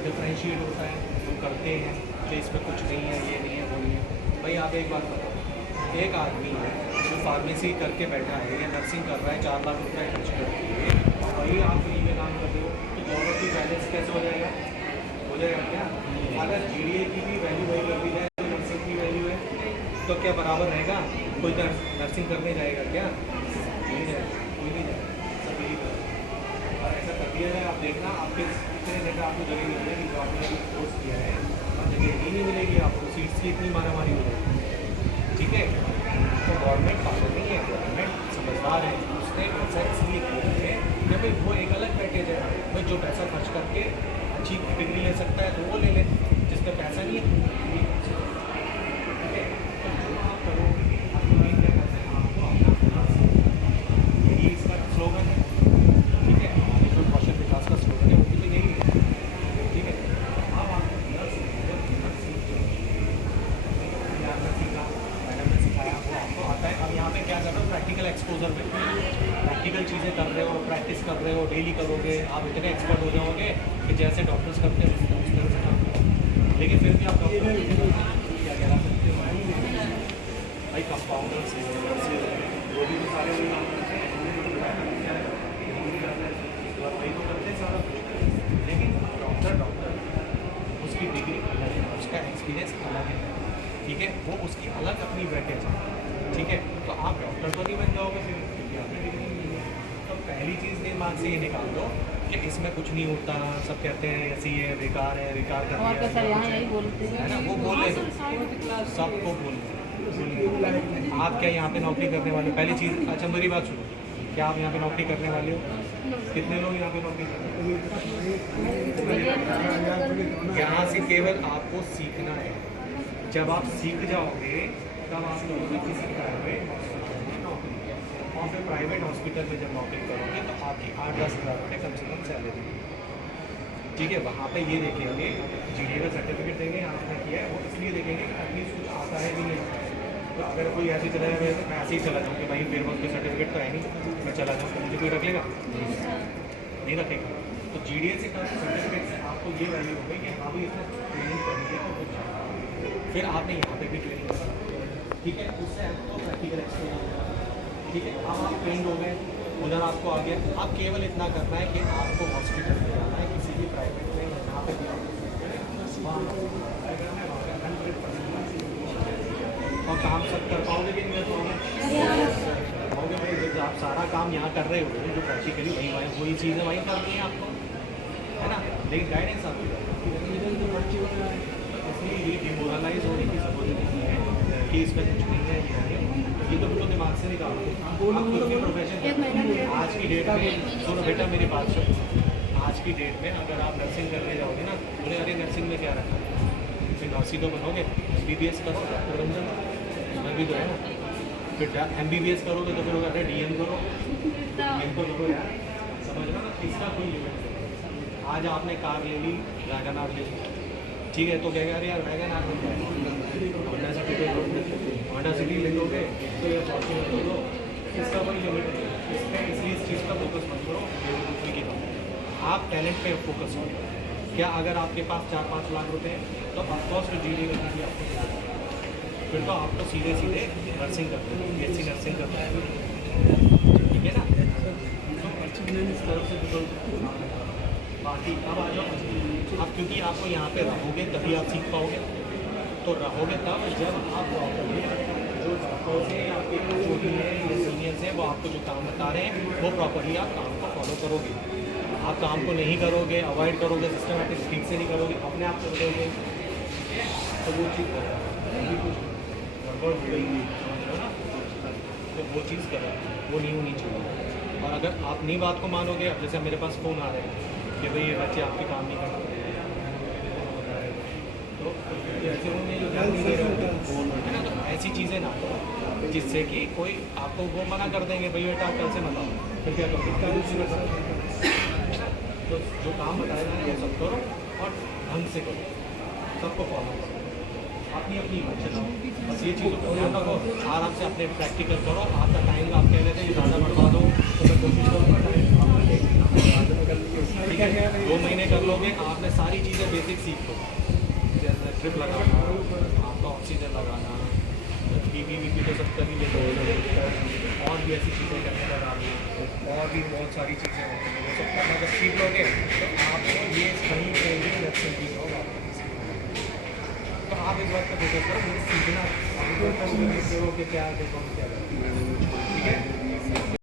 तो डिफ्रेंशिएट होता है, जो करते हैं कि इसमें कुछ नहीं है, ये नहीं है, वो नहीं है। भाई आप एक बात बताओ, एक आदमी है जो फार्मेसी करके बैठा है या नर्सिंग कर रहा है 4 लाख रुपये खर्च करके, और वही आप फ्री में काम कर रहे हो, तो दोनों की बैलेंस कैसे हो जाएगा? हो जाएगा क्या? अगर GDA की भी वैल्यू वही कर दी जाए तो नर्सिंग की वैल्यू है, तो क्या बराबर रहेगा? कोई नर्सिंग करने जाएगा क्या? नहीं जाएगा, कोई नहीं जाएगा, सब यही करेगा। और ऐसा कर दिया जाए, आप देखना आपके इतने जगह आपको जगह नहीं मिलेगी जो आपने कोर्स किया है, और जगह ही नहीं मिलेगी आपको, सीट्स की इतनी मारामारी हो जाएगी। ठीक है, तो गवर्नमेंट पागल नहीं है, गवर्नमेंट समझदार है, उसने ऐसा इसलिए किया है कि भाई वो एक अलग पैकेज है, भाई जो पैसा खर्च करके अच्छी डिग्री ले सकता है तो वो ले ले, जिसका पैसा नहीं है। ठीक है, तो जो आप करोगे आपको नहीं क्या करना है, आपको अपना यही इसका स्लोगन है। ठीक है, हमारे जो कौशल विकास का स्लोगन है वो भी तो यही है। ठीक है, अब आपको मैडम ने सिखाया, वो आपको आता है। अब यहाँ पे क्या कर रहे हो, प्रैक्टिकल एक्सपोजर में प्रैक्टिकल चीज़ें कर रहे हो, प्रैक्टिस कर रहे हो, डेली करोगे, आप इतने एक्सपर्ट हो जाओगे कि जैसे डॉक्टर्स करते हैं उस तरह से काम। लेकिन फिर भी आप डॉक्टर क्या कह सकते हो भाई, कंपाउंडर्स है, वो भी तो सारे वही काम करते हैं, वही तो करते हैं सारा कुछ। लेकिन डॉक्टर उसकी डिग्री अलग है, उसका एक्सपीरियंस अलग है। ठीक है, वो उसकी अलग अपनी वेटेज है। ठीक है, तो आप डॉक्टर तो नहीं बन जाओगे फिर, क्योंकि आपने डिग्री नहीं है। तो पहली चीज़ दिमाग से ये निकाल दो कि इसमें कुछ नहीं होता, सब कहते हैं ऐसी है, बेकार है, बेकार कर और दिया क्या सर, यहाँ यही बोलते हैं है ना, वो बोले सबको बोले। आप क्या यहाँ पे नौकरी करने वाले हो? पहली चीज़, अच्छा मेरी बात सुनो, क्या आप यहाँ पे नौकरी करने वाले हो? कितने लोग यहाँ पे नौकरी कर रहे हैं? यहाँ से केवल आपको सीखना है। जब आप सीख जाओगे तब आप करोगे किसी प्राइवेट हॉस्पिटल में नौकरी, और फिर प्राइवेट हॉस्पिटल में जब नौकरी करोगे तो आपकी 8-10 हज़ार रुपये कम से कम सैलरी। ठीक है, वहाँ पे ये देखेंगे, GDA का सर्टिफिकेट देंगे आपने किया है, वो इसलिए देखेंगे कि एटलीस्ट कुछ आता है भी नहीं। तो अगर कोई ऐसे ही चला जाए तो मैं ऐसे ही चला जाऊँ कि भाई मेरे पास कोई सर्टिफिकेट तो है नहीं, मैं चला जाऊँ, तो मुझे कोई रख लेगा? नहीं रखेगा। तो GDA से का सर्टिफिकेट से आपको ये वैल्यू हो गई कि हाँ भाई इसमें ट्रेनिंग करनी है, तो कुछ फिर आपने यहाँ पे भी ट्रेनिंग करा। ठीक है, उससे आपको प्रैक्टिकल एक्सपीरियंस। ठीक है, अब आप ट्रेंड हो गए, उधर आपको आ गया। अब केवल इतना करना है कि आपको हॉस्पिटल में जाना है, किसी भी प्राइवेट में, जहाँ पे भी और काम सब कर पाओगे कि नहीं कर पाओगे भाई? जब आप सारा काम यहाँ कर रहे हो, जो प्रैक्टिकली वही चीज़ें वहीं करनी है आपको, है ना। लेकिन गाइडेंस आपकी इसलिए ये डिमोरलाइज होने की ज़रूरत नहीं है कि इसमें कुछ नहीं है, ये तो बिल्कुल दिमाग से निकालो। प्रोफेशन आज की डेट में, सुनो बेटा मेरी बात सुनो, आज की डेट में अगर आप नर्सिंग करने जाओगे ना, बोले अरे नर्सिंग में क्या रखा है, फिर नर्सिंग तो बनोगे, MBBS करो, डॉक्टर बन जाओ, उसमें भी तो है ना। फिर MBBS करोगे तो फिर अरे DM करो, DM को करो यार, समझ लो ना, इसका कोई लिमिट नहीं। आज आपने कार ले ली, वैगन आर ले ली, ठीक है, तो क्या कह रहे यार वैगन आर बन जाए, होंडा सिटी ले लोगे तो ये फॉर्च्यूनर ले लो, इसका कोई लिमिट नहीं है। इसमें इसलिए इस चीज़ का फोकस मत करो, दूसरी की बात, आप टैलेंट पे फोकस करो। क्या अगर आपके पास 4-5 लाख रुपए हैं तो ऑफकोर्स GDA करना भी आपको, फिर तो आपको सीधे सीधे नर्सिंग करते हैं, BSc नर्सिंग करना है, ठीक है ना। तो इस तरफ से बाकी अब आ जाओ आप, क्योंकि आपको यहाँ पे रहोगे तभी आप सीख पाओगे। तो रहोगे तब जब आप प्रॉपरली जो डॉक्टर्स हैं, आपके जो भी हैं या सीनियर्स हैं, वो आपको जो काम बता रहे हैं वो प्रॉपरली आप काम को फॉलो करोगे। आप काम को नहीं करोगे, अवॉइड करोगे, सिस्टमेटिक ठीक से नहीं करोगे, अपने आप कर दोगे, तो वो चीज़ कुछ गड़बड़ हो गई, समझ लो ना। तो वो चीज़ करो, वो नहीं होनी चाहिए। और अगर आप नहीं बात को मानोगे, अब जैसे मेरे पास फ़ोन आ रहे हैं कि भाई ये बच्चे आपके काम नहीं करते, तो ऐसे में जो ध्यान नहीं दे रहे है ना, तो ऐसी चीज़ें ना करो जिससे कि कोई आपको वो मना कर देंगे, भाई बेटा आप कल से मत आओ, फिर क्या करो, तो जो काम बताया जाए वो सब करो और ढंग से करो, सबको फॉलो करो, अपनी अपनी चलो, बस ये चीज़ों को ध्यान रखो। आराम से अपने प्रैक्टिकल करो, आपका टाइम आप कह रहे थे ज़्यादा बढ़वा दो, तो मैं कोशिश करूँगा टाइम आपका ठीक है। 2 महीने कर लोगे, आपने सारी चीज़ें बेसिक सीख लो, जैसे ट्रिप लगाना, आपका ऑक्सीजन लगाना, बीपी तो सब कर ही लेते हो, और भी ऐसी चीज़ें करने लगाना, और भी बहुत सारी चीज़ें होती हैं, वो सब करना जब सीख लोगे तो आपको ये कहीं पे भी लक्षण की होगा। तो आप इस बात पर फोकस करो, मुझे सीखना, आप देखो कि क्या देखो क्या, ठीक है।